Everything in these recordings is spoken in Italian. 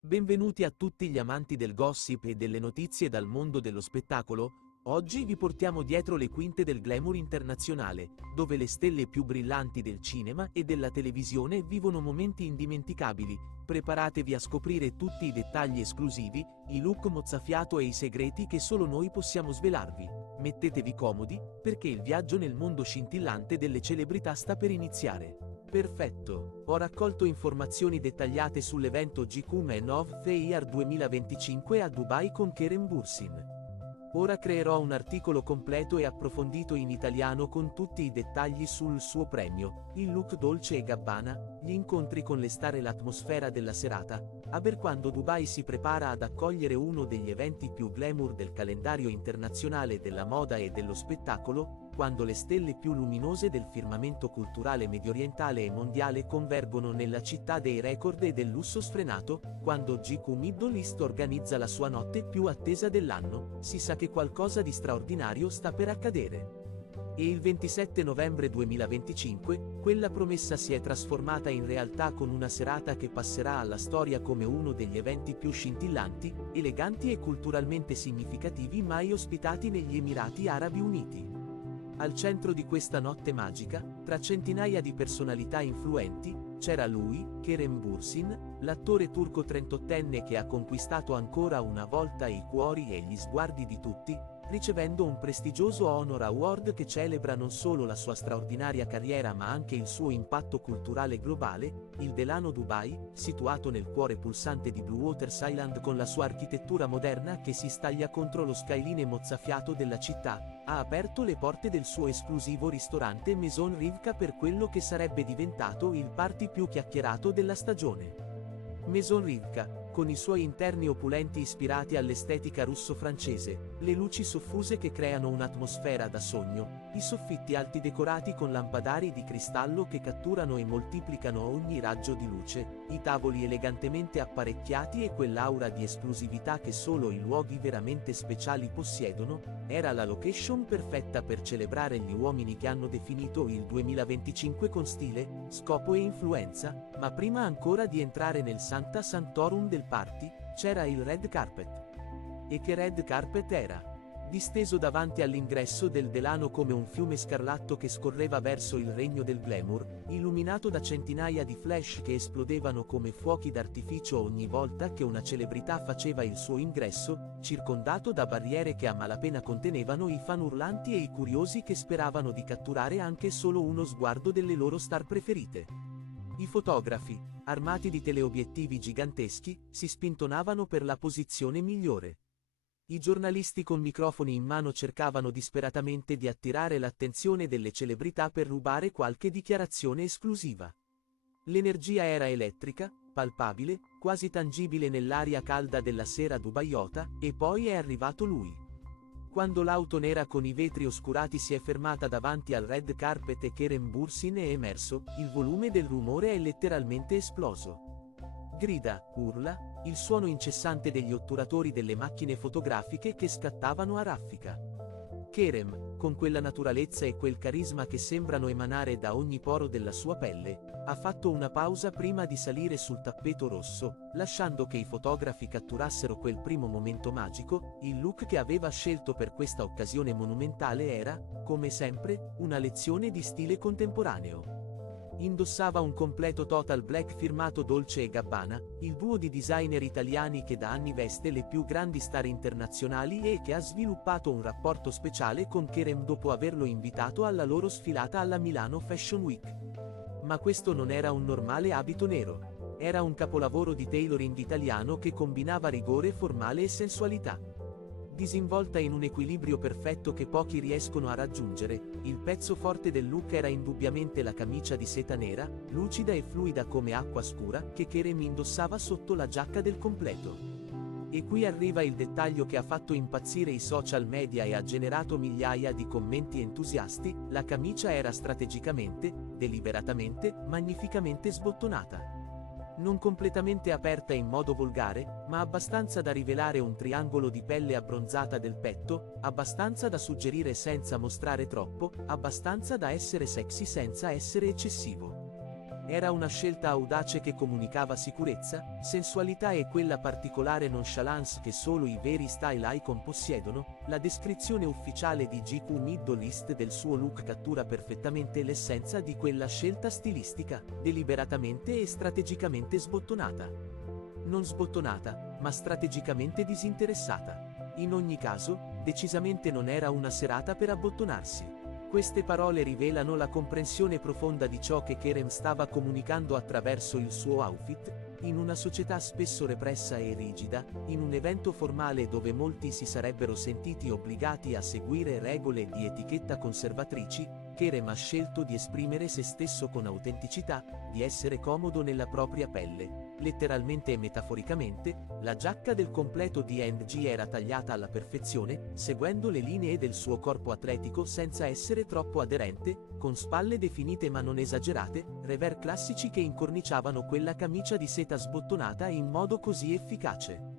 Benvenuti a tutti gli amanti del gossip e delle notizie dal mondo dello spettacolo. Oggi vi portiamo dietro le quinte del glamour internazionale, dove le stelle più brillanti del cinema e della televisione vivono momenti indimenticabili. Preparatevi a scoprire tutti i dettagli esclusivi, i look mozzafiato e i segreti che solo noi possiamo svelarvi. Mettetevi comodi, perché il viaggio nel mondo scintillante delle celebrità sta per iniziare. Perfetto, ho raccolto informazioni dettagliate sull'evento GQ Men of the Year 2025 a Dubai con Keren Bursin. Ora creerò un articolo completo e approfondito in italiano con tutti i dettagli sul suo premio, il look Dolce & Gabbana, gli incontri con le star e l'atmosfera della serata, quando Dubai si prepara ad accogliere uno degli eventi più glamour del calendario internazionale della moda e dello spettacolo, quando le stelle più luminose del firmamento culturale mediorientale e mondiale convergono nella città dei record e del lusso sfrenato, quando GQ Middle East organizza la sua notte più attesa dell'anno, si sa che qualcosa di straordinario sta per accadere. E il 27 novembre 2025, quella promessa si è trasformata in realtà con una serata che passerà alla storia come uno degli eventi più scintillanti, eleganti e culturalmente significativi mai ospitati negli Emirati Arabi Uniti. Al centro di questa notte magica, tra centinaia di personalità influenti, c'era lui, Keren Bursin, l'attore turco 38enne che ha conquistato ancora una volta i cuori e gli sguardi di tutti, ricevendo un prestigioso Honor Award che celebra non solo la sua straordinaria carriera ma anche il suo impatto culturale globale. Il Delano Dubai, situato nel cuore pulsante di Blue Waters Island con la sua architettura moderna che si staglia contro lo skyline mozzafiato della città, ha aperto le porte del suo esclusivo ristorante Maison Rivka per quello che sarebbe diventato il party più chiacchierato della stagione. Maison Rivka, con i suoi interni opulenti ispirati all'estetica russo-francese, le luci soffuse che creano un'atmosfera da sogno, i soffitti alti decorati con lampadari di cristallo che catturano e moltiplicano ogni raggio di luce, i tavoli elegantemente apparecchiati e quell'aura di esclusività che solo i luoghi veramente speciali possiedono, era la location perfetta per celebrare gli uomini che hanno definito il 2025 con stile, scopo e influenza, ma prima ancora di entrare nel Sancta Sanctorum del party, c'era il red carpet. E che red carpet era? Disteso davanti all'ingresso del Delano come un fiume scarlatto che scorreva verso il regno del glamour, illuminato da centinaia di flash che esplodevano come fuochi d'artificio ogni volta che una celebrità faceva il suo ingresso, circondato da barriere che a malapena contenevano i fan urlanti e i curiosi che speravano di catturare anche solo uno sguardo delle loro star preferite. I fotografi, armati di teleobiettivi giganteschi, si spintonavano per la posizione migliore. I giornalisti con microfoni in mano cercavano disperatamente di attirare l'attenzione delle celebrità per rubare qualche dichiarazione esclusiva. L'energia era elettrica, palpabile, quasi tangibile nell'aria calda della sera dubaiota, e poi è arrivato lui. Quando l'auto nera con i vetri oscurati si è fermata davanti al red carpet e Keren Bursin è emerso, il volume del rumore è letteralmente esploso. Grida, urla, il suono incessante degli otturatori delle macchine fotografiche che scattavano a raffica. Kerem, con quella naturalezza e quel carisma che sembrano emanare da ogni poro della sua pelle, ha fatto una pausa prima di salire sul tappeto rosso, lasciando che i fotografi catturassero quel primo momento magico. Il look che aveva scelto per questa occasione monumentale era, come sempre, una lezione di stile contemporaneo. Indossava un completo total black firmato Dolce & Gabbana, il duo di designer italiani che da anni veste le più grandi star internazionali e che ha sviluppato un rapporto speciale con Kerem dopo averlo invitato alla loro sfilata alla Milano Fashion Week. Ma questo non era un normale abito nero. Era un capolavoro di tailoring italiano che combinava rigore formale e sensualità. Disinvolta in un equilibrio perfetto che pochi riescono a raggiungere, il pezzo forte del look era indubbiamente la camicia di seta nera, lucida e fluida come acqua scura, che Kerem indossava sotto la giacca del completo. E qui arriva il dettaglio che ha fatto impazzire i social media e ha generato migliaia di commenti entusiasti: la camicia era strategicamente, deliberatamente, magnificamente sbottonata. Non completamente aperta in modo volgare, ma abbastanza da rivelare un triangolo di pelle abbronzata del petto, abbastanza da suggerire senza mostrare troppo, abbastanza da essere sexy senza essere eccessivo. Era una scelta audace che comunicava sicurezza, sensualità e quella particolare nonchalance che solo i veri style icon possiedono. La descrizione ufficiale di GQ Middle East del suo look cattura perfettamente l'essenza di quella scelta stilistica, deliberatamente e strategicamente sbottonata. Non sbottonata, ma strategicamente disinteressata. In ogni caso, decisamente non era una serata per abbottonarsi. Queste parole rivelano la comprensione profonda di ciò che Kerem stava comunicando attraverso il suo outfit. In una società spesso repressa e rigida, in un evento formale dove molti si sarebbero sentiti obbligati a seguire regole di etichetta conservatrici, Kerem ha scelto di esprimere se stesso con autenticità, di essere comodo nella propria pelle. Letteralmente e metaforicamente, la giacca del completo di NG era tagliata alla perfezione, seguendo le linee del suo corpo atletico senza essere troppo aderente, con spalle definite ma non esagerate, revers classici che incorniciavano quella camicia di seta sbottonata in modo così efficace.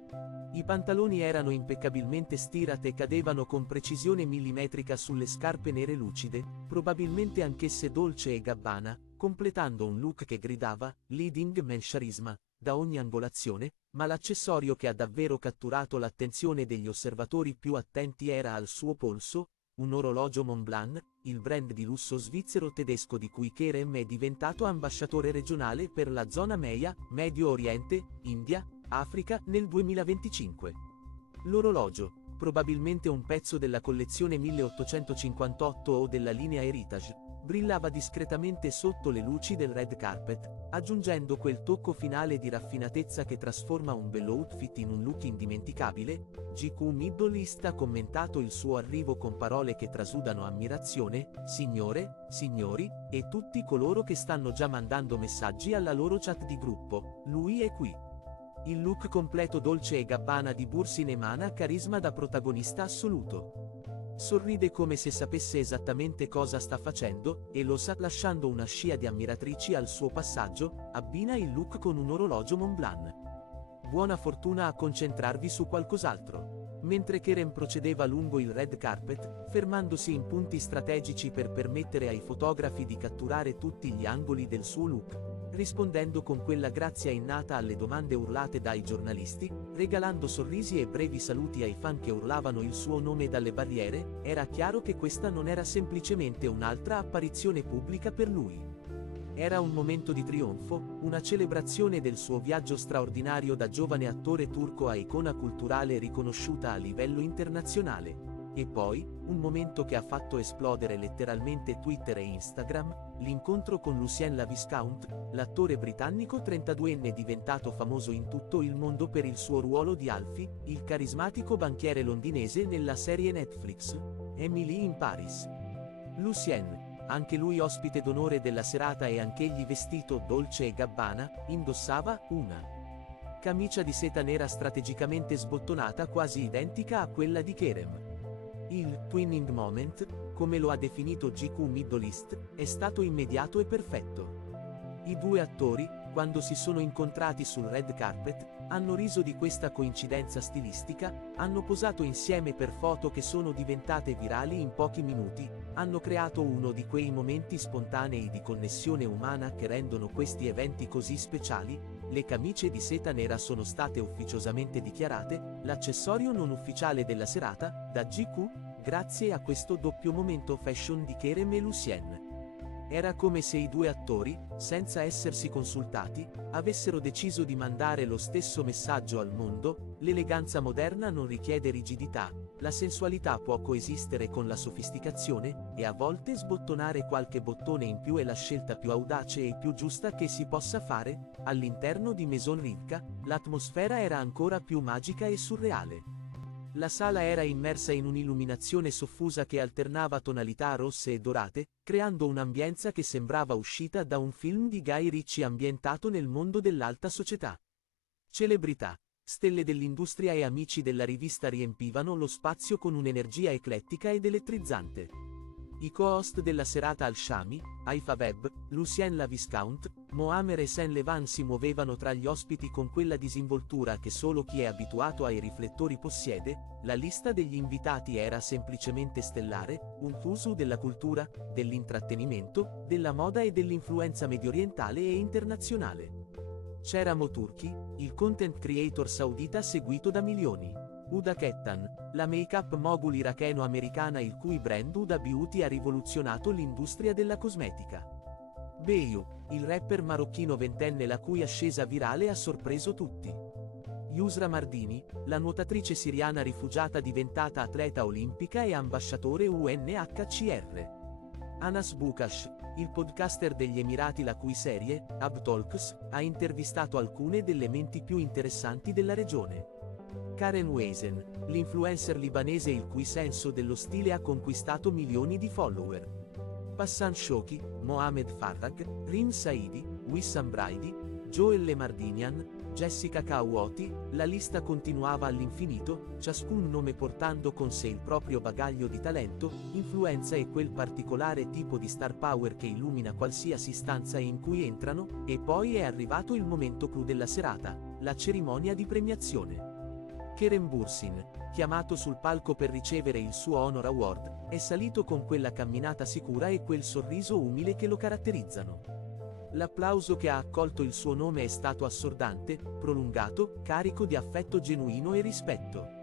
I pantaloni erano impeccabilmente stirate e cadevano con precisione millimetrica sulle scarpe nere lucide, probabilmente anch'esse Dolce e Gabbana, completando un look che gridava "Leading Man Charisma" da ogni angolazione, ma l'accessorio che ha davvero catturato l'attenzione degli osservatori più attenti era al suo polso, un orologio Montblanc, il brand di lusso svizzero-tedesco di cui Kerem è diventato ambasciatore regionale per la zona MEIA, Medio Oriente, India, Africa, nel 2025. L'orologio, probabilmente un pezzo della collezione 1858 o della linea Heritage, brillava discretamente sotto le luci del red carpet, aggiungendo quel tocco finale di raffinatezza che trasforma un bell'outfit in un look indimenticabile. GQ Middle East ha commentato il suo arrivo con parole che trasudano ammirazione: "Signore, signori, e tutti coloro che stanno già mandando messaggi alla loro chat di gruppo, lui è qui". Il look completo Dolce e Gabbana di Bursin emana carisma da protagonista assoluto. Sorride come se sapesse esattamente cosa sta facendo, e lo sa, lasciando una scia di ammiratrici al suo passaggio. Abbina il look con un orologio Montblanc. Buona fortuna a concentrarvi su qualcos'altro. Mentre Kerem procedeva lungo il red carpet, fermandosi in punti strategici per permettere ai fotografi di catturare tutti gli angoli del suo look, rispondendo con quella grazia innata alle domande urlate dai giornalisti, regalando sorrisi e brevi saluti ai fan che urlavano il suo nome dalle barriere, era chiaro che questa non era semplicemente un'altra apparizione pubblica per lui. Era un momento di trionfo, una celebrazione del suo viaggio straordinario da giovane attore turco a icona culturale riconosciuta a livello internazionale. E poi, un momento che ha fatto esplodere letteralmente Twitter e Instagram, l'incontro con Lucien Laviscount, l'attore britannico 32enne diventato famoso in tutto il mondo per il suo ruolo di Alfie, il carismatico banchiere londinese nella serie Netflix Emily in Paris. Lucien, anche lui ospite d'onore della serata e anch'egli vestito Dolce e Gabbana, indossava una camicia di seta nera strategicamente sbottonata quasi identica a quella di Kerem. Il "twinning moment", come lo ha definito GQ Middle East, è stato immediato e perfetto. I due attori, quando si sono incontrati sul red carpet, hanno riso di questa coincidenza stilistica, hanno posato insieme per foto che sono diventate virali in pochi minuti, hanno creato uno di quei momenti spontanei di connessione umana che rendono questi eventi così speciali. Le camicie di seta nera sono state ufficiosamente dichiarate l'accessorio non ufficiale della serata da GQ, grazie a questo doppio momento fashion di Kerem e Lucien. Era come se i due attori, senza essersi consultati, avessero deciso di mandare lo stesso messaggio al mondo: l'eleganza moderna non richiede rigidità, la sensualità può coesistere con la sofisticazione, e a volte sbottonare qualche bottone in più è la scelta più audace e più giusta che si possa fare. All'interno di Maison Rivka, l'atmosfera era ancora più magica e surreale. La sala era immersa in un'illuminazione soffusa che alternava tonalità rosse e dorate, creando un'ambienza che sembrava uscita da un film di Guy Ritchie ambientato nel mondo dell'alta società. Celebrità, stelle dell'industria e amici della rivista riempivano lo spazio con un'energia eclettica ed elettrizzante. I co-host della serata Al-Shami, Haifa Webb, Lucien Laviscount, Moamer e Saint Levan si muovevano tra gli ospiti con quella disinvoltura che solo chi è abituato ai riflettori possiede. La lista degli invitati era semplicemente stellare, un fuso della cultura, dell'intrattenimento, della moda e dell'influenza mediorientale e internazionale. C'era Moturki, il content creator saudita seguito da milioni. Huda Kettan, la make-up mogul iracheno-americana il cui brand Huda Beauty ha rivoluzionato l'industria della cosmetica. Beyu, il rapper marocchino ventenne la cui ascesa virale ha sorpreso tutti. Yusra Mardini, la nuotatrice siriana rifugiata diventata atleta olimpica e ambasciatore UNHCR. Anas Bukash, il podcaster degli Emirati la cui serie, Hub Talks, ha intervistato alcune delle menti più interessanti della regione. Karen Weisen, l'influencer libanese il cui senso dello stile ha conquistato milioni di follower. Passan Shoki, Mohamed Farrag, Rim Saidi, Wissam Braidi, Joel Lemardinian, Jessica Kawoti, la lista continuava all'infinito, ciascun nome portando con sé il proprio bagaglio di talento, influenza e quel particolare tipo di star power che illumina qualsiasi stanza in cui entrano, e poi è arrivato il momento clou della serata, la cerimonia di premiazione. Kerem Bürsin, chiamato sul palco per ricevere il suo Honor Award, è salito con quella camminata sicura e quel sorriso umile che lo caratterizzano. L'applauso che ha accolto il suo nome è stato assordante, prolungato, carico di affetto genuino e rispetto.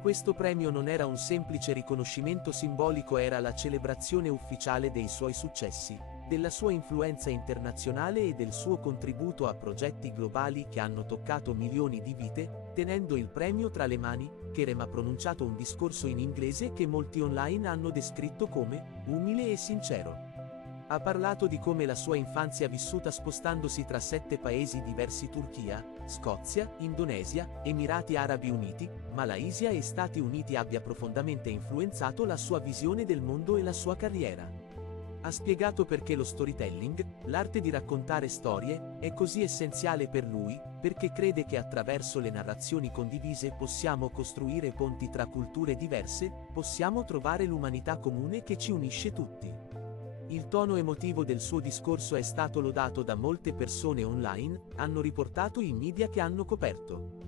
Questo premio non era un semplice riconoscimento simbolico, era la celebrazione ufficiale dei suoi successi, della sua influenza internazionale e del suo contributo a progetti globali che hanno toccato milioni di vite. Tenendo il premio tra le mani, Kerem ha pronunciato un discorso in inglese che molti online hanno descritto come umile e sincero. Ha parlato di come la sua infanzia vissuta spostandosi tra 7 paesi diversi: Turchia, Scozia, Indonesia, Emirati Arabi Uniti, Malaysia e Stati Uniti abbia profondamente influenzato la sua visione del mondo e la sua carriera. Ha spiegato perché lo storytelling, l'arte di raccontare storie, è così essenziale per lui, perché crede che attraverso le narrazioni condivise possiamo costruire ponti tra culture diverse, possiamo trovare l'umanità comune che ci unisce tutti. Il tono emotivo del suo discorso è stato lodato da molte persone online, hanno riportato i media che hanno coperto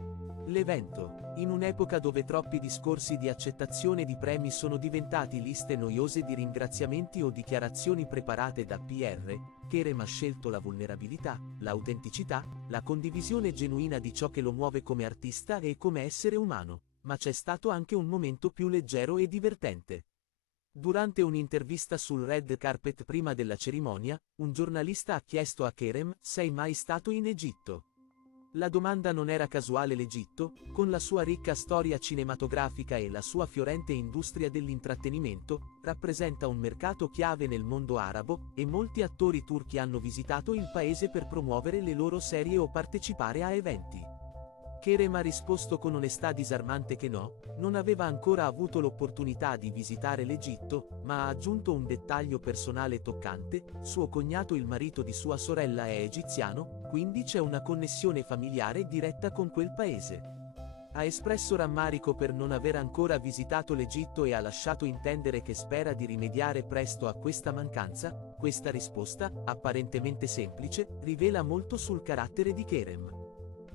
l'evento. In un'epoca dove troppi discorsi di accettazione di premi sono diventati liste noiose di ringraziamenti o dichiarazioni preparate da PR, Kerem ha scelto la vulnerabilità, l'autenticità, la condivisione genuina di ciò che lo muove come artista e come essere umano, ma c'è stato anche un momento più leggero e divertente. Durante un'intervista sul red carpet prima della cerimonia, un giornalista ha chiesto a Kerem: "Sei mai stato in Egitto?" La domanda non era casuale. L'Egitto, con la sua ricca storia cinematografica e la sua fiorente industria dell'intrattenimento, rappresenta un mercato chiave nel mondo arabo, e molti attori turchi hanno visitato il paese per promuovere le loro serie o partecipare a eventi. Kerem ha risposto con onestà disarmante che no, non aveva ancora avuto l'opportunità di visitare l'Egitto, ma ha aggiunto un dettaglio personale toccante: suo cognato, il marito di sua sorella, è egiziano, quindi c'è una connessione familiare diretta con quel paese. Ha espresso rammarico per non aver ancora visitato l'Egitto e ha lasciato intendere che spera di rimediare presto a questa mancanza. Questa risposta, apparentemente semplice, rivela molto sul carattere di Kerem.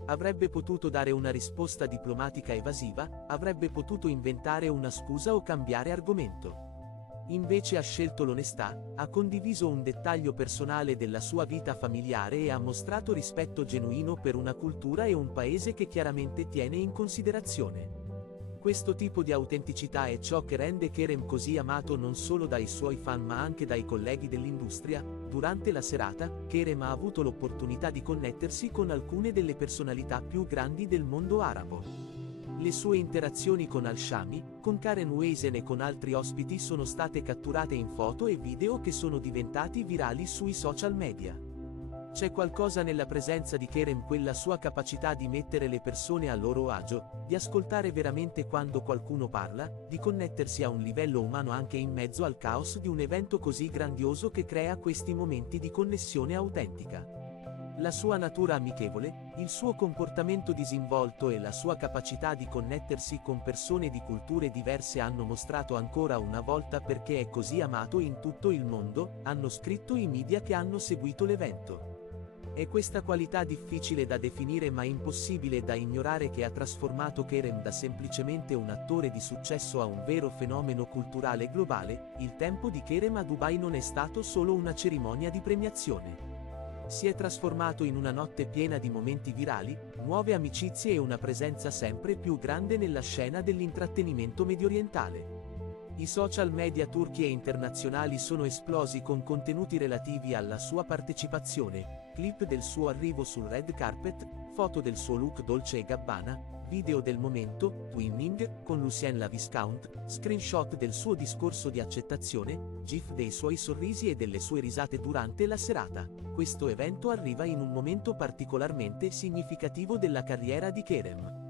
Avrebbe potuto dare una risposta diplomatica evasiva, avrebbe potuto inventare una scusa o cambiare argomento. Invece ha scelto l'onestà, ha condiviso un dettaglio personale della sua vita familiare e ha mostrato rispetto genuino per una cultura e un paese che chiaramente tiene in considerazione. Questo tipo di autenticità è ciò che rende Kerem così amato non solo dai suoi fan ma anche dai colleghi dell'industria. Durante la serata, Kerem ha avuto l'opportunità di connettersi con alcune delle personalità più grandi del mondo arabo. Le sue interazioni con Al-Shami, con Karen Weisen e con altri ospiti sono state catturate in foto e video che sono diventati virali sui social media. C'è qualcosa nella presenza di Kerem, quella sua capacità di mettere le persone a loro agio, di ascoltare veramente quando qualcuno parla, di connettersi a un livello umano anche in mezzo al caos di un evento così grandioso che crea questi momenti di connessione autentica. La sua natura amichevole, il suo comportamento disinvolto e la sua capacità di connettersi con persone di culture diverse hanno mostrato ancora una volta perché è così amato in tutto il mondo, hanno scritto i media che hanno seguito l'evento. È questa qualità difficile da definire ma impossibile da ignorare che ha trasformato Kerem da semplicemente un attore di successo a un vero fenomeno culturale globale. Il tempo di Kerem a Dubai non è stato solo una cerimonia di premiazione. Si è trasformato in una notte piena di momenti virali, nuove amicizie e una presenza sempre più grande nella scena dell'intrattenimento mediorientale. I social media turchi e internazionali sono esplosi con contenuti relativi alla sua partecipazione, clip del suo arrivo sul red carpet, foto del suo look Dolce & Gabbana, video del momento, twinning, con Lucien la Viscount, screenshot del suo discorso di accettazione, gif dei suoi sorrisi e delle sue risate durante la serata. Questo evento arriva in un momento particolarmente significativo della carriera di Kerem.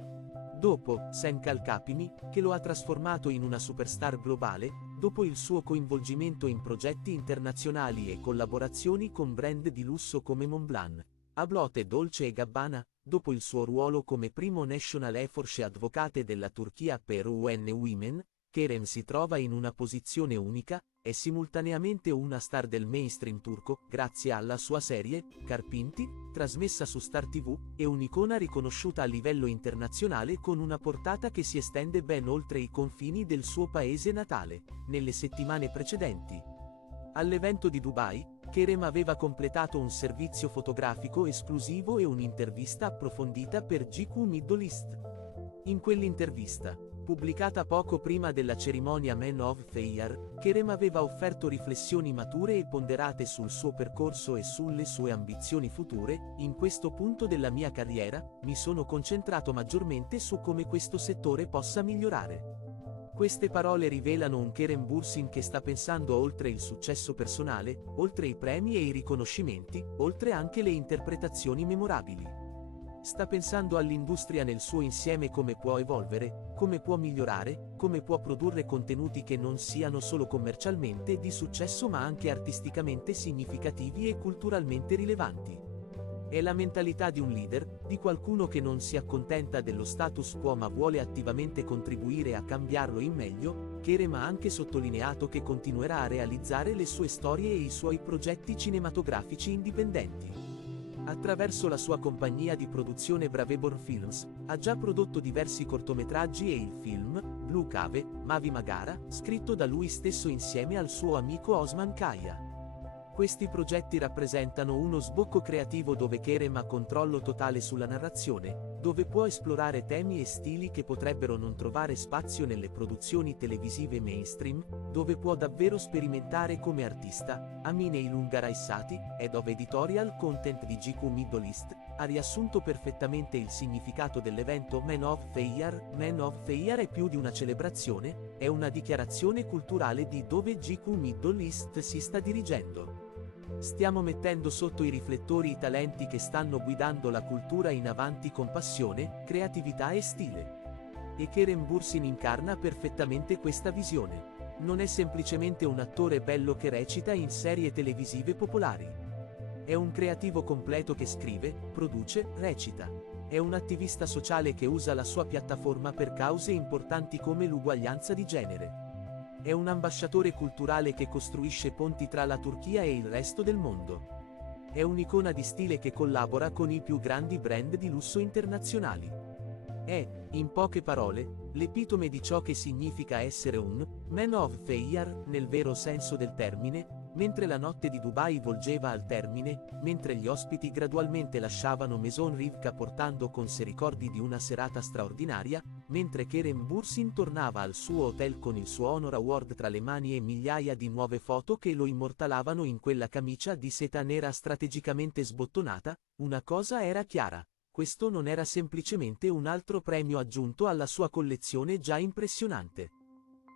Dopo Sen Kalkapini, che lo ha trasformato in una superstar globale, dopo il suo coinvolgimento in progetti internazionali e collaborazioni con brand di lusso come Montblanc, Hublot e Dolce & Gabbana, dopo il suo ruolo come primo National Efforce Advocate della Turchia per UN Women, Kerem si trova in una posizione unica, è simultaneamente una star del mainstream turco, grazie alla sua serie, Karpinti, trasmessa su Star TV, e un'icona riconosciuta a livello internazionale con una portata che si estende ben oltre i confini del suo paese natale. Nelle settimane precedenti all'evento di Dubai, Kerem aveva completato un servizio fotografico esclusivo e un'intervista approfondita per GQ Middle East. In quell'intervista, pubblicata poco prima della cerimonia Man of the Year, Kerem aveva offerto riflessioni mature e ponderate sul suo percorso e sulle sue ambizioni future. In questo punto della mia carriera, mi sono concentrato maggiormente su come questo settore possa migliorare. Queste parole rivelano un Kerem Bürsin che sta pensando oltre il successo personale, oltre i premi e i riconoscimenti, oltre anche le interpretazioni memorabili. Sta pensando all'industria nel suo insieme, come può evolvere, come può migliorare, come può produrre contenuti che non siano solo commercialmente di successo ma anche artisticamente significativi e culturalmente rilevanti. È la mentalità di un leader, di qualcuno che non si accontenta dello status quo ma vuole attivamente contribuire a cambiarlo in meglio. Kerem ha anche sottolineato che continuerà a realizzare le sue storie e i suoi progetti cinematografici indipendenti. Attraverso la sua compagnia di produzione Braveborn Films, ha già prodotto diversi cortometraggi e il film, Blue Cave, Mavi Magara, scritto da lui stesso insieme al suo amico Osman Kaya. Questi progetti rappresentano uno sbocco creativo dove Kerem ha controllo totale sulla narrazione, dove può esplorare temi e stili che potrebbero non trovare spazio nelle produzioni televisive mainstream, dove può davvero sperimentare come artista. Amine Ilunga Raissati, Head of Editorial Content di GQ Middle East, ha riassunto perfettamente il significato dell'evento Man of the Year. Man of the Year è più di una celebrazione, è una dichiarazione culturale di dove GQ Middle East si sta dirigendo. Stiamo mettendo sotto i riflettori i talenti che stanno guidando la cultura in avanti con passione, creatività e stile. E Kerem Bürsin incarna perfettamente questa visione. Non è semplicemente un attore bello che recita in serie televisive popolari. È un creativo completo che scrive, produce, recita. È un attivista sociale che usa la sua piattaforma per cause importanti come l'uguaglianza di genere. È un ambasciatore culturale che costruisce ponti tra la Turchia e il resto del mondo. È un'icona di stile che collabora con i più grandi brand di lusso internazionali. È, in poche parole, l'epitome di ciò che significa essere un Man of the Year nel vero senso del termine. Mentre la notte di Dubai volgeva al termine, mentre gli ospiti gradualmente lasciavano Maison Rivka portando con sé ricordi di una serata straordinaria, mentre Kerem Bürsin tornava al suo hotel con il suo Honor Award tra le mani e migliaia di nuove foto che lo immortalavano in quella camicia di seta nera strategicamente sbottonata, una cosa era chiara: questo non era semplicemente un altro premio aggiunto alla sua collezione già impressionante.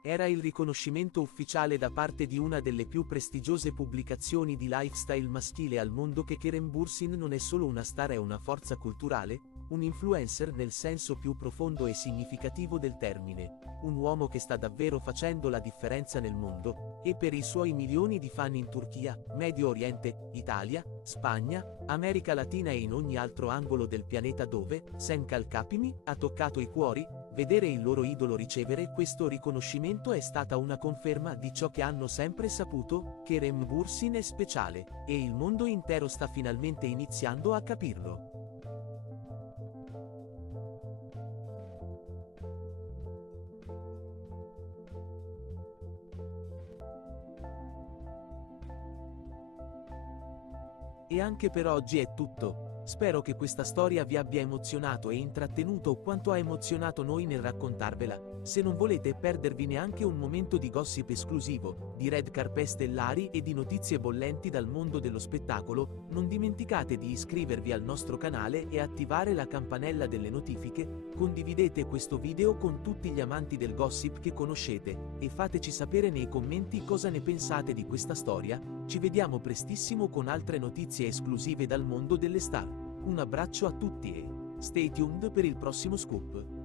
Era il riconoscimento ufficiale da parte di una delle più prestigiose pubblicazioni di lifestyle maschile al mondo che Kerem Bürsin non è solo una star, è una forza culturale, Un influencer nel senso più profondo e significativo del termine, un uomo che sta davvero facendo la differenza nel mondo, e per i suoi milioni di fan in Turchia, Medio Oriente, Italia, Spagna, America Latina e in ogni altro angolo del pianeta dove, Sen Kalkapimi, ha toccato i cuori. Vedere il loro idolo ricevere questo riconoscimento è stata una conferma di ciò che hanno sempre saputo, che Kerem Bürsin è speciale, e il mondo intero sta finalmente iniziando a capirlo. E anche per oggi è tutto. Spero che questa storia vi abbia emozionato e intrattenuto quanto ha emozionato noi nel raccontarvela. Se non volete perdervi neanche un momento di gossip esclusivo, di red carpet stellari e di notizie bollenti dal mondo dello spettacolo, non dimenticate di iscrivervi al nostro canale e attivare la campanella delle notifiche. Condividete questo video con tutti gli amanti del gossip che conoscete e fateci sapere nei commenti cosa ne pensate di questa storia. Ci vediamo prestissimo con altre notizie esclusive dal mondo delle star. Un abbraccio a tutti e stay tuned per il prossimo scoop.